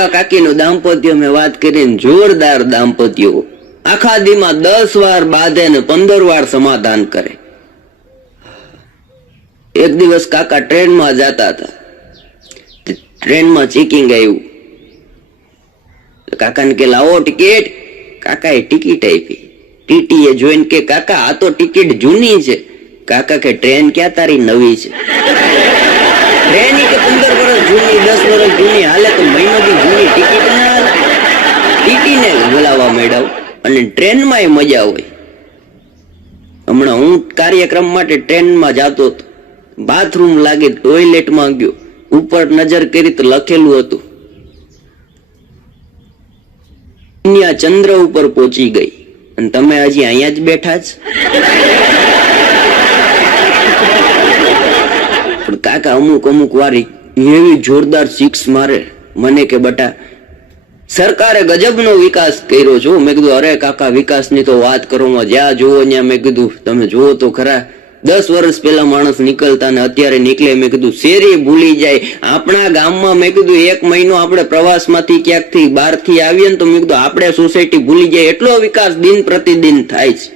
કાકા કાકીનું દાંપત્ય મેં વાત કરીને જોરદાર દાંપત્યો આખા દીમાં દસ વાર બાંધે ને પંદર વાર સમાધાન કરે. એક દિવસ કાકા ટ્રેનમાં જતા હતા. ટ્રેનમાં ચેકિંગ આવ્યું. કાકાને કે લાવો ટિકિટ. કાકાએ ટિકિટ આપી. ટીટીએ જોઈને કે કાકા, આ તો ટિકિટ જૂની છે. કાકા કે ટ્રેન ક્યાં તારી નવી છે? ટ્રેન કે પંદર વર્ષ જૂની દસ જૂની હાલે તો મહિનો દી જૂની ટિકિટ ટીટીને બોલાવવા મેળવ અને ટ્રેનમાં મજા હોય. હમણાં હું કાર્યક્રમ માટે ટ્રેનમાં જાતો હતો. બાથરૂમ લાગે ટોયલેટમાં ગયો. ઉપર નજર કરી તો લખેલું હતું. દુનિયા ચંદ્ર ઉપર પહોંચી ગઈ. અને તમે હજી અહીંયા જ બેઠા જ? પણ કાકા અમુક અમુક વાર એવી જોરદાર સિક્સ મારે મને કે બટા, સરકારે ગજબનો વિકાસ કર્યો છો. મેં કીધું, અરે કાકા, વિકાસની તો વાત કરવામાં જ્યાં જુઓ ત્યાં મેં કીધું, તમે જુઓ તો ખરા, દસ વર્ષ પહેલા માણસ નીકળતા ને અત્યારે નીકળે. મેં કીધું, શેરી ભૂલી જાય. આપણા ગામમાં મેં કીધું, એક મહિનો આપણે પ્રવાસમાંથી ક્યાંકથી બહારથી આવીએ ને તો મેં કીધું, આપણે સોસાયટી ભૂલી જાય. એટલો વિકાસ દિન પ્રતિદિન થાય છે.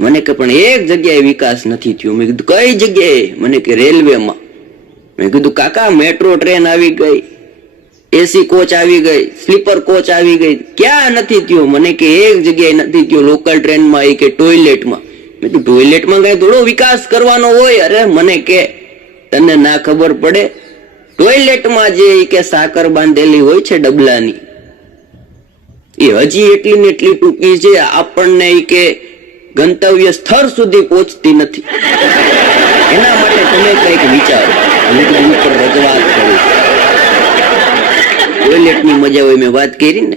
મને કે, પણ એક જગ્યાએ વિકાસ નથી થયો. મેં કીધું, કઈ જગ્યાએ? મને કે, રેલવેમાં. મેં કીધું, કાકા મેટ્રો ટ્રેન આવી ગઈ. એસી કોચ આવી ગઈ સ્લીપર કોચ આવી ગઈ. ક્યાં નથી થયો? મને કે એક જગ્યાએ નથી થયો લોકલ ટ્રેનમાં એ કે ટોયલેટમાં મેં. કીધું ટોયલેટમાં કઈ થોડો વિકાસ કરવાનો હોય? અરે, મને કે, તને ના ખબર પડે ટોયલેટમાં જે કે સાકર બાંધેલી હોય છે ડબલાની, એ હજી એટલી ને એટલી ટૂંકી છે, આપણને કે ગંતવ્ય સ્થળ સુધી પહોંચતી નથી. એના માટે તમે કંઈક વિચારો. હું કીધું ઉપર રજૂઆત કરું ટોયલેટની મજા હોય મેં વાત કરી ને.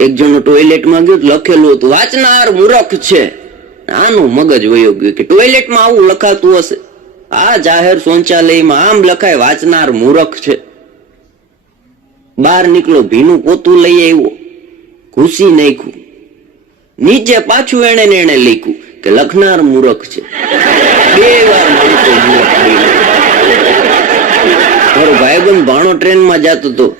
એક જણો ટોયલેટમાં ગયો લખેલું હતું, વાંચનાર મૂરખ છે. આનું મગજ વયો ગયું કે ટોયલેટમાં આવું લખાતું હશે? આ જાહેર શૌચાલયમાં આમ લખાય, વાંચનાર મૂરખ છે. બહાર નીકળો, ભીનું પોતું લઈ આવ્યો. ઘૂસી નાખ્યું. નીચે પાછું એને એણે લખ્યું કે લખનાર મૂરખ છે. મારો ભાઈબંધ ભાણો ટ્રેનમાં જતો હતો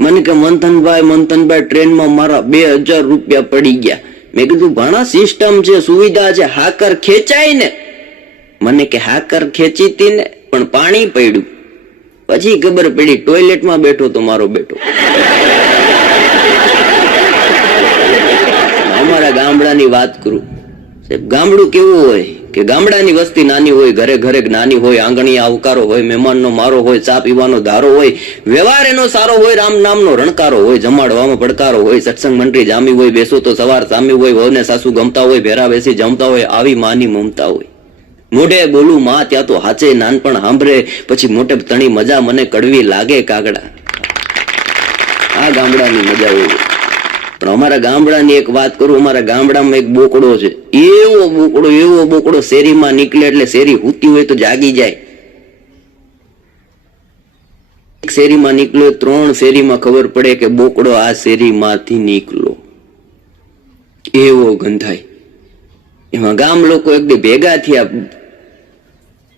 મને કે, મંથનભાઈ મંથનભાઈ, ટ્રેનમાં મારા બે હજાર રૂપિયા પડી ગયા. મેં કીધું, ભાણા સિસ્ટમ છે, સુવિધા છે, હાકર ખેંચાય ને. મને કે, હાકર ખેંચી હતી ને, પણ પાણી પડ્યું. પછી ખબર પડી, ટોયલેટમાં બેઠો તો મારો બેટો. અમારા ગામડાની વાત કરું. સાહેબ, ગામડું કેવું હોય? કે ગામડાની વસ્તી નાની હોય, ઘરે ઘરે નાની હોય આંગણી આવકારો હોય, મહેમાનનો મારો હોય, ચા પીવાનો ધારો હોય, વ્યવહાર એનો સારો હોય, રામ નામનો રણકારો હોય, જમાડવામાં પડકારો હોય, સત્સંગ મંત્રી જામી હોય, બેસો તો સવાર સામી હોય, વહુને સાસુ ગમતા હોય, ભેરા બેસી જમતા હોય, આવી માની મમતા હોય. મોઢે બોલું માં, ત્યાં તો હાચે નાનપણ સાંભળે, પછી મોટે તણી મજા મને કડવી લાગે કાગડા. આ ગામડાની મજા હોય. પણ અમારા ગામડાની એક વાત કરું, અમારા ગામડામાં એક બોકડો છે. એવો બોકડો એવો બોકડો શેરીમાં નીકળે એટલે શેરી હુતી હોય તો જાગી જાય. એક શેરીમાં નીકળ્યો, ત્રણ શેરીમાં ખબર પડે કે બોકડો આ શેરીમાંથી નીકળો એવો ગંધાય. એમાં ગામ લોકો એક ભેગા થયા.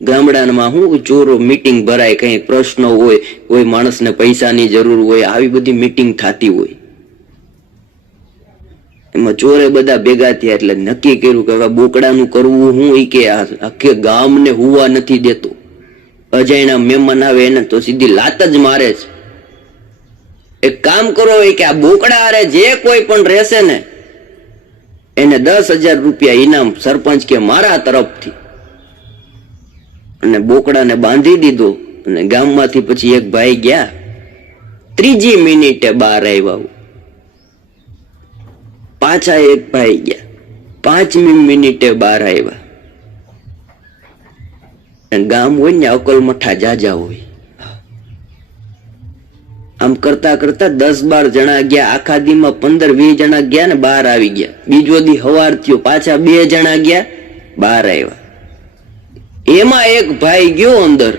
ગામડામાં હું ચોરો મીટિંગ ભરાય, કઈ પ્રશ્ન હોય, કોઈ માણસને પૈસાની જરૂર હોય, આવી બધી મીટિંગ થતી હોય. એમાં ચોરે બધા ભેગા થયા એટલે નક્કી કર્યું કે હવે બોકડાનું કરવું હું એ કે આખે ગામને હુવા નથી દેતો. અજાયણા મહેમાન આવે એને તો સીધી લાત જ મારે છે. એક કામ કરો એ કે આ બોકડા હારે જે કોઈ પણ રહેશે ને, એને દસ હજાર રૂપિયા ઇનામ સરપંચ કે મારા તરફથી. અને બોકડાને બાંધી દીધો અને ગામમાંથી પછી એક ભાઈ ગયા. ત્રીજી મિનિટે બહાર આવ્યા પાછા એક ભાઈ ગયા. પાંચમી મિનિટે બહાર આવ્યા. ગામ હોય ને અકલ મઠા જાજા હોય. આમ કરતા કરતા દસ બાર જણા ગયા. આખા દીમાં પંદર વીસ જણા ગયા ને બહાર આવી ગયા. બીજો દી હવાર થયો. પાછા બે જણા ગયા, બહાર આવ્યા. એમાં એક ભાઈ ગયો અંદર.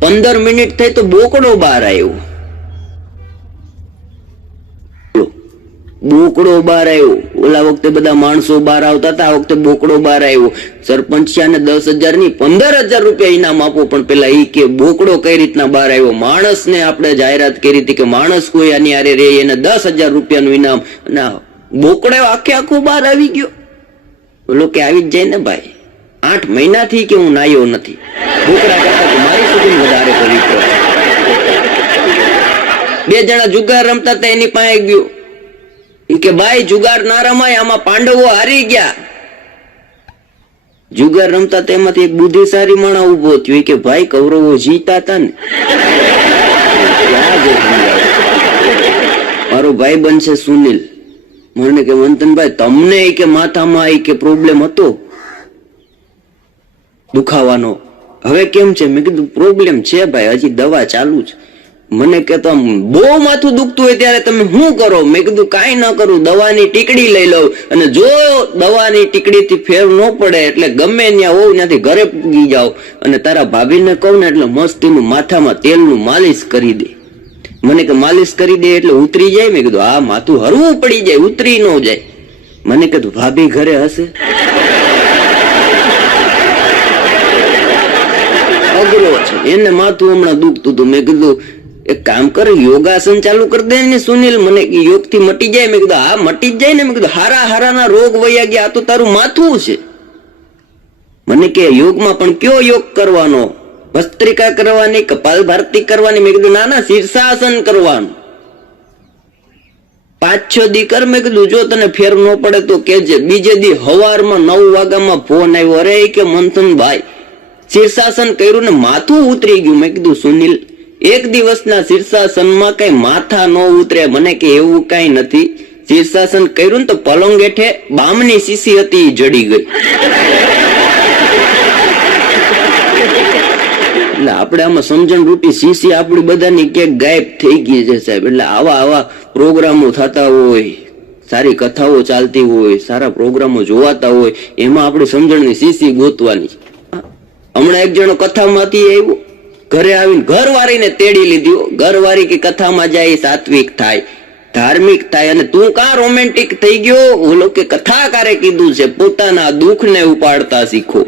પંદર મિનિટ થઈ તો બોકડો બહાર આવ્યો. બોકડો બહાર આવ્યો. ઓલા વખતે બધા માણસો બહાર આવતા હતા, આ વખતે બોકડો બહાર આવ્યો. સરપંચ અને દસ હજારની પંદર હજાર રૂપિયા ઇનામ આપો, પણ પેલા એ કે બોકડો કઈ રીતના બહાર આવ્યો? માણસને આપણે જાહેરાત કરી હતી કે માણસ કોઈ આની આરે રે એને દસ હજાર રૂપિયાનું ઇનામ. અને બોકડો આખે આખો બહાર આવી ગયો. ઓલો કે આવી જ જાય ને ભાઈ. આઠ મહિનાથી કે હું નાયો નથી. બોકડા કરતા મારી સુધી વધારે પવિત્ર. બે જણા જુગાર રમતા હતા, એની પાસે ગયો. કે ભાઈ, જુગાર ના રમાય, આમાં પાંડવો હારી ગયા. જુગાર રમતા તેમાંથી એક બુદ્ધિશાળી માણા ઊભો થયો. કે, ભાઈ, કૌરવો જીતા હતા ને? મારો ભાઈ બનશે સુનિલ. મને કે, મંથનભાઈ, તમને કે માથામાં કે પ્રોબ્લેમ હતો? દુખાવાનો. હવે કેમ છે? મેં કીધું પ્રોબ્લેમ છે ભાઈ, હજી દવા ચાલુ છે. મને કે તો આમ, બહુ માથું દુખતું હોય ત્યારે તમે શું કરો? મેં કીધું, કાંઈ ન કરું, દવાની ટીકડી લઈ લઉં. અને જો દવાની ટીકડીથી ફેર ન પડે, એટલે ગમે ત્યાં હોઉં, ત્યાંથી ઘરે પૂગી જાઓ અને તારા ભાભીને કહું ને, એટલે મસ્તીનું માથામાં તેલનું માલિશ કરી દે. મને કે, માલિશ કરી દે એટલે ઉતરી જાય? મેં કીધું આ માથું હરવું પડી જાય, ઉતરી ન જાય. મને કીધું, ભાભી ઘરે હશે? અઘરો છે. એને માથું હમણાં દુખતું હતું. મેં કીધું એક કામ કર, યોગાસન ચાલુ કરી દે ને સુનિલ, મને યોગથી મટી જાય. મેં કીધું, હા, મટી જ જાય ને. મેં કીધું, હારા હારાના રોગ વયા ગયા, આ તો તારું માથું છે. મને કે, યોગમાં પણ કયો યોગ કરવાનો? ભસ્ત્રિકા કરવાની, કપાલ ભારતી કરવાની? મેં કીધું, ના ના, શીર્ષાસન કરવાનું. પાંચ, છ દી કર, મેં કીધું, જો તને ફેર ન પડે તો કેજે બીજે દી હવારમાં નવ વાગ્યામાં ફોન આવ્યો, અરે કે મંથન ભાઈ શીર્ષાસન કર્યું ને માથું ઉતરી ગયું. મેં કીધું, સુનિલ એક દિવસના શીર્ષાસનમાં કઈ માથા ન ઉતરે, મને કે એવું કઈ નથી. શીર્ષાસન કર્યું ને તો પલંગ હેઠે બામની શીશી હતી, જડી ગઈ. એટલે આપણે આમાં સમજણ રૂપી શીશી આપણી બધાની ક્યાંક ગાયબ થઈ ગઈ છે સાહેબ. એટલે આવા આવા પ્રોગ્રામો થતા હોય, સારી કથાઓ ચાલતી હોય, સારા પ્રોગ્રામો જોવાતા હોય, એમાં આપણે સમજણની શીશી ગોતવાની. હમણાં એક જણો કથામાંથી આવ્યો. ઘરે આવીને ઘરવાળીને તેડી લીધી. ઘર ઘરવાળી કે કથામાં જાય સાત્વિક થાય, ધાર્મિક થાય. અને તું કા રોમેન્ટિક થઈ ગયો? ઓલો કે કથાકારે કીધું છે, પોતાના દુઃખને ઉપાડતા શીખો.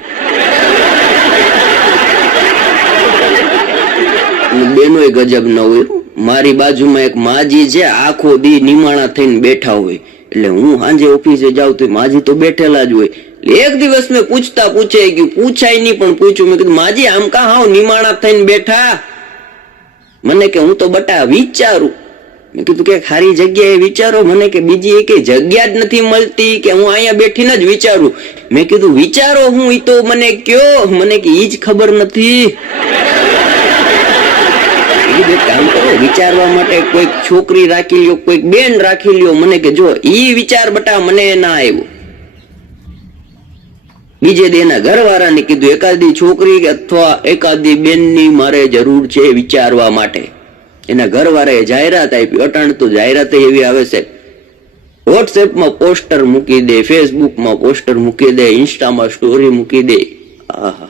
બેનો ગજબ ન હોય મારી બાજુમાં એક માજી છે, આખો દી નિમાણા થઈને બેઠા હોય. એટલે હું સાંજે ઓફિસે જાઉં તો માજી તો બેઠેલા જ હોય. એક દિવસ મેં પૂછતા પૂછાઈ ગયું, પૂછાય નહીં પણ પૂછ્યું. મેં કીધું, માજી, આમ કા હાવ નિમાણા થઈને બેઠા? મને કે, હું તો બટા વિચારું. મેં કીધું કે ખારી જગ્યાએ વિચારો? મને કે, બીજી એક જગ્યા જ નથી મળતી કે હું અહીંયા બેઠીને જ વિચારું. મેં કીધું, વિચારો હું ઈ તો મને કયો? મને કે, ઈ જ ખબર નથી. કામ કરો, વિચારવા માટે કોઈક છોકરી રાખી લ્યો, કોઈક બેન રાખી લ્યો. મને કે, જો ઈ વિચાર બટા મને ના આવ્યો. બીજે દેના ઘરવાળાને કીધું, એકાદી છોકરી અથવા એકાદી બેનની મારે જરૂર છે વિચારવા માટે. એના ઘરવાળાએ જાહેરાત આપી, અટાણ તો જાહેરાત એવી આવે છે. વોટ્સએપમાં પોસ્ટર મૂકી દે, ફેસબુકમાં પોસ્ટર મૂકી દે, ઇન્સ્ટામાં સ્ટોરી મૂકી દે. આહા.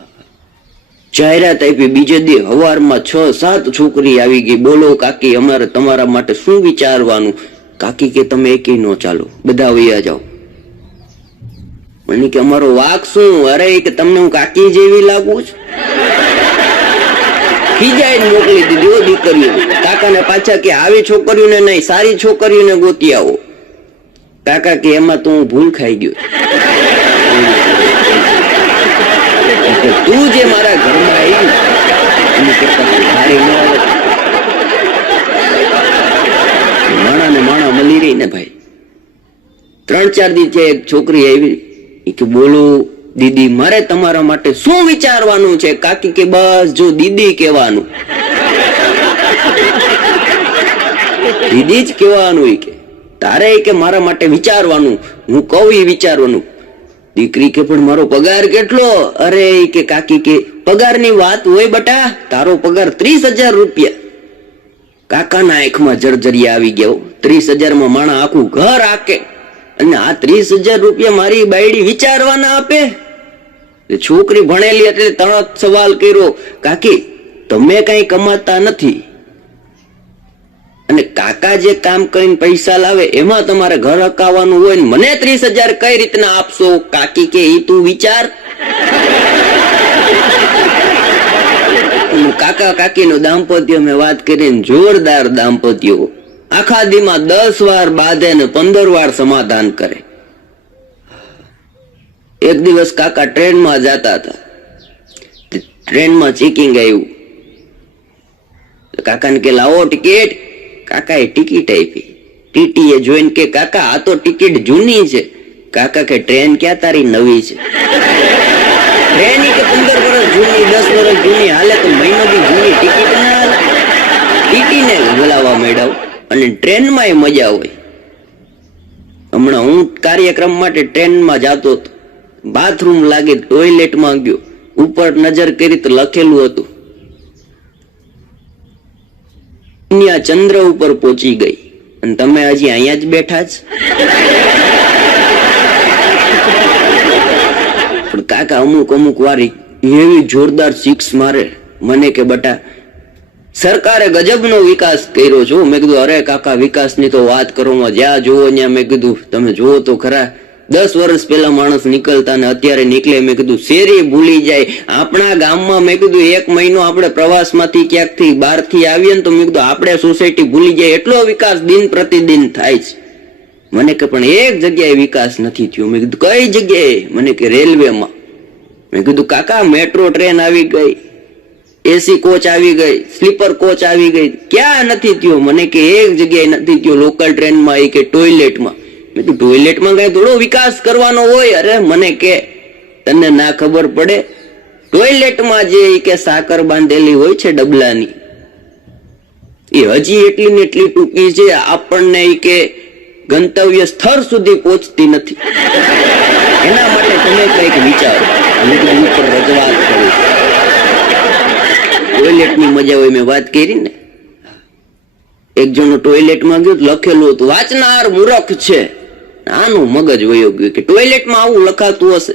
જાહેરાત આપી, બીજે દી હવારમાં છ, સાત છોકરી આવી ગઈ. બોલો કાકી, અમારે તમારા માટે શું વિચારવાનું? કાકી કે તમે એકી ન ચાલો, બધા વૈયા જાઓ. મને કે અમારો વાક શું? અરે કે તમને હું કાકી જેવી લાગુ છું. ખીજાઈને મોકલી દીધી ઓ દીકરીઓ કાકાને પાછા કે આવી છોકરીઓને નહીં, સારી છોકરીઓને ગોતી આવો. કાકા કે એમાં તો હું ભૂલ ખાઈ ગયો તું જે મારા ઘરમાં આવે. માણા ને માણા મળી રહી ને ભાઈ. ત્રણ ચાર દિવસે એક છોકરી આવી. કે બોલો, દીદી, મારે તમારા માટે શું વિચારવાનું છે? કાકી કે બસ, જો દીદી કહેવાનું. દીદી જ કહેવાનું કે, તારે કે મારા માટે વિચારવાનું? હું કહું એ વિચારવાનું. દીકરી કે, પણ મારો પગાર કેટલો? અરે કે, કાકી કે, પગારની વાત હોય બટા, તારો પગાર ત્રીસ હજાર રૂપિયા. કાકાના આંખમાં જર્જરિયા આવી ગયા. ત્રીસ હજારમાં માણા આખું ઘર આકે. અને આ ત્રીસ હજાર રૂપિયા મારી બાયડી વિચારવાના આપે? છોકરી ભણેલી એટલે તરત સવાલ કર્યો, કાકી, તમે કઈ કમાતા નથી. અને કાકા જે કામ કરીને પૈસા લાવે, એમાં તમારે ઘર હકાવવાનું હોય ને મને ત્રીસ હજાર કઈ રીતના આપશો? કાકી કે એ તું વિચાર. કાકા, કાકીનું દાંપત્ય મેં વાત કરીને જોરદાર દાંપત્ય. આખા દીમાં દસ વાર બાંધે ને પંદર વાર સમાધાન કરે. એક દિવસ કાકા ટ્રેનમાં જતા હતા. ટ્રેનમાં ચીકિંગ આવ્યું. કાકાને કે લાવો ટિકિટ. કાકાએ ટિકિટ આપી. ટીટીએ જોઈને કે, કાકા, આ તો ટિકિટ જૂની છે. કાકા કે, ટ્રેન ક્યાં તારી નવી છે? ટ્રેન કે પંદર વર્ષ જૂની, દસ વર્ષ જૂની, હાલે તો મહિનો બી જૂની ટિકિટ ના ટીટીને બોલાવવા મેળવ અને ટ્રેનમાં એ મજા હોય. હમણાં હું કાર્યક્રમ માટે ટ્રેનમાં જાતો હતો. બાથરૂમ લાગે ટોયલેટમાં ગયો. ઉપર નજર કરી તો લખેલું હતું. દુનિયા ચંદ્ર ઉપર પહોંચી ગઈ. અને તમે હજી અહીંયા જ બેઠા જ? પણ કાકા અમુક અમુક વારી એવી જોરદાર સિક્સ મારે. મને કે, બટા સરકારે ગજબનો વિકાસ કર્યો છો. મેં કીધું, અરે કાકા, વિકાસની તો વાત કરવામાં જ્યાં જુઓ ત્યાં મેં કીધું, તમે જુઓ તો ખરા, દસ વર્ષ પહેલા માણસ નીકળતા ને અત્યારે નીકળે. મેં કીધું, શેરી ભૂલી જાય. આપણા ગામમાં મેં કીધું, એક મહિનો આપણે પ્રવાસમાંથી ક્યાંકથી બહારથી આવીએ ને તો મેં કીધું, આપણે સોસાયટી ભૂલી જાય. એટલો વિકાસ દિન પ્રતિદિન થાય છે. મને કે, પણ એક જગ્યાએ વિકાસ નથી થયો. મેં કીધું, કઈ જગ્યાએ? મને કે, રેલવેમાં. મેં કીધું, કાકા, મેટ્રો ટ્રેન આવી ગઈ. એસી કોચ આવી ગઈ, સ્લીપર કોચ આવી ગઈ. ક્યાં નથી થયો? મને કે એક જગ્યાએ નથી થયો લોકલ ટ્રેનમાં કે ટોયલેટમાં. મેં કીધું, ટોયલેટમાં કઈ થોડો વિકાસ કરવાનો હોય? અરે મને કે, તને ના ખબર પડે, ટોયલેટમાં જે કે સાકર બાંધેલી હોય છે ડબલાની, એ હજી એટલી ને એટલી ટૂંકી છે, આપણને કે ગંતવ્ય સ્થળ સુધી પહોંચતી નથી. એના માટે તમે કંઈક વિચારો. હું ઉપર કરું ટોયલેટની મજા હોય મેં વાત કરી ને એક જણો ટોયલેટમાં ગયો લખેલું હતું, વાંચનાર મૂરખ છે. આનું મગજ વયો ગયું કે ટોયલેટમાં આવું લખાતું હશે?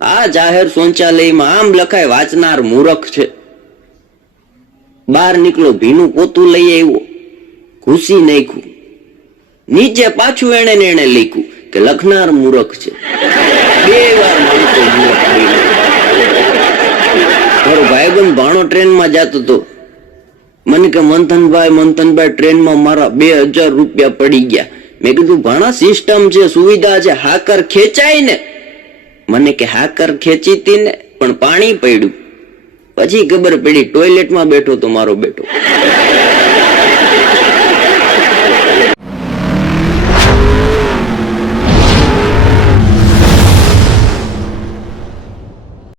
આ જાહેર શૌચાલયમાં આમ લખાય, વાંચનાર મૂરખ છે. બહાર નીકળો, ભીનું પોતું લઈ આવ્યો. ઘૂસી નાખ્યું. નીચે પાછું એને એને લખ્યું કે, લખનાર મૂરખ છે. બે વાર મૂરખ થઈ. મારો ભાઈબંધ ભાણો ટ્રેનમાં જતો હતો. મને કે, મંથનભાઈ મંથનભાઈ, ટ્રેનમાં મારા બે હજાર રૂપિયા પડી ગયા. મેં કીધું, ભાણા સિસ્ટમ છે, સુવિધા છે, હાકર ખેંચાય ને. મને કે, હાકર ખેંચી હતી ને, પણ પાણી પડ્યું. પછી ખબર પડી ટોયલેટમાં બેઠો તો મારો બેટો.